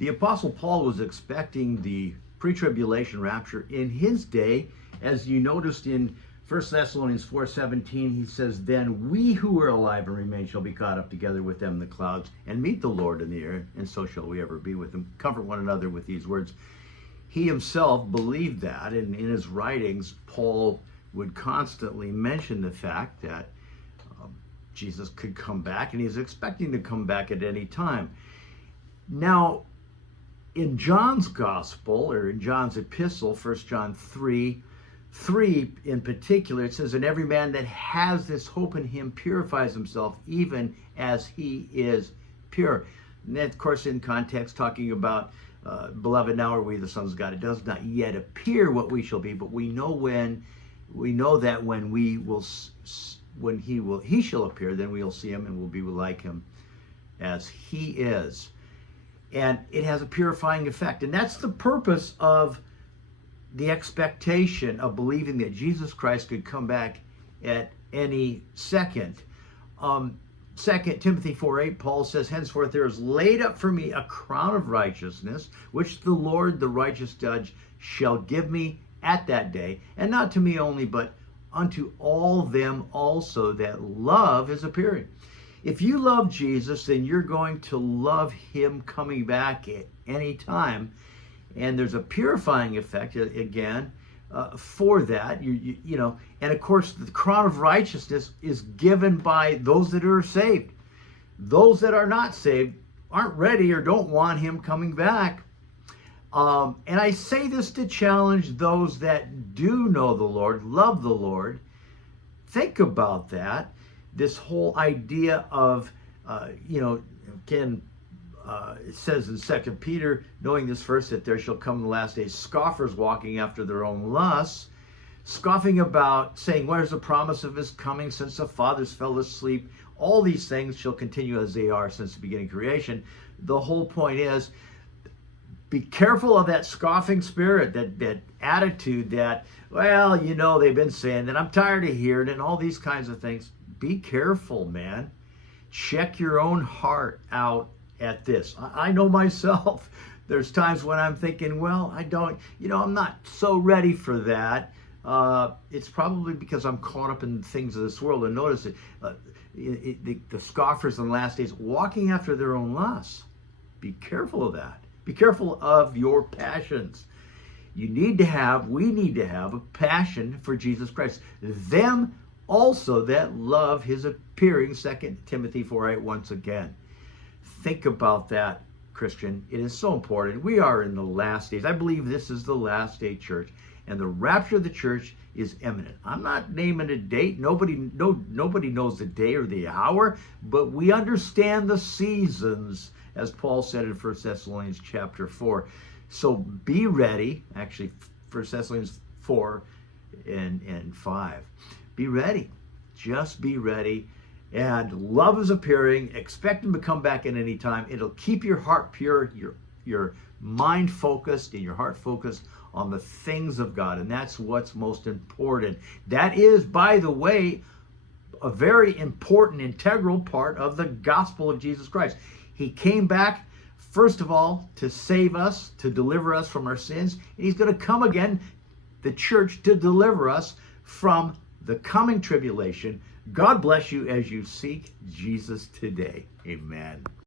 The Apostle Paul was expecting the pre-tribulation rapture in his day. As you noticed in 1 Thessalonians 4:17, he says, "Then we who are alive and remain shall be caught up together with them in the clouds and meet the Lord in the air, and so shall we ever be with him." Comfort one another with these words. He himself believed that, and in his writings, Paul would constantly mention the fact that Jesus could come back, and he's expecting to come back at any time. Now, in John's gospel, or in John's epistle, 1 John 3 in particular, it says, "And every man that has this hope in him purifies himself, even as he is pure." And that, of course, in context, talking about, "Beloved, now are we the sons of God. It does not yet appear what we shall be, but we know that when he shall appear, then we will see him and will be like him as he is." And it has a purifying effect. And that's the purpose of the expectation of believing that Jesus Christ could come back at any second. 2 Timothy 4:8, Paul says, "Henceforth there is laid up for me a crown of righteousness, which the Lord, the righteous judge, shall give me at that day, and not to me only, but unto all them also that love his appearing." If you love Jesus, then you're going to love him coming back at any time. And there's a purifying effect, again, for that. You know, and of course, the crown of righteousness is given by those that are saved. Those that are not saved aren't ready or don't want him coming back. And I say this to challenge those that do know the Lord, love the Lord. Think about that. This whole idea of, again, it says in 2 Peter, knowing this verse, that there shall come in the last days scoffers walking after their own lusts, scoffing about, saying, "Where's the promise of his coming, since the fathers fell asleep? All these things shall continue as they are since the beginning of creation." The whole point is, be careful of that scoffing spirit, that attitude that, well, they've been saying that, I'm tired of hearing it, and all these kinds of things. Be careful, man. Check your own heart out at this. I know myself. There's times when I'm thinking, well, I'm not so ready for that. It's probably because I'm caught up in the things of this world. And notice it, the scoffers in the last days walking after their own lusts. Be careful of that. Be careful of your passions. We need to have a passion for Jesus Christ. Them also that love his appearing, 2 Timothy 4:8, once again. Think about that, Christian. It is so important. We are in the last days. I believe this is the last day church, and the rapture of the church is imminent. I'm not naming a date. Nobody knows the day or the hour, but we understand the seasons, as Paul said in 1 Thessalonians chapter 4. So be ready. Actually, 1 Thessalonians 4 and 5. Be ready. Just be ready. And love is appearing. Expect him to come back at any time. It'll keep your heart pure, your mind focused, and your heart focused on the things of God. And that's what's most important. That is, by the way, a very important, integral part of the gospel of Jesus Christ. He came back, first of all, to save us, to deliver us from our sins. And he's going to come again, the church, to deliver us from the coming tribulation. God bless you as you seek Jesus today. Amen.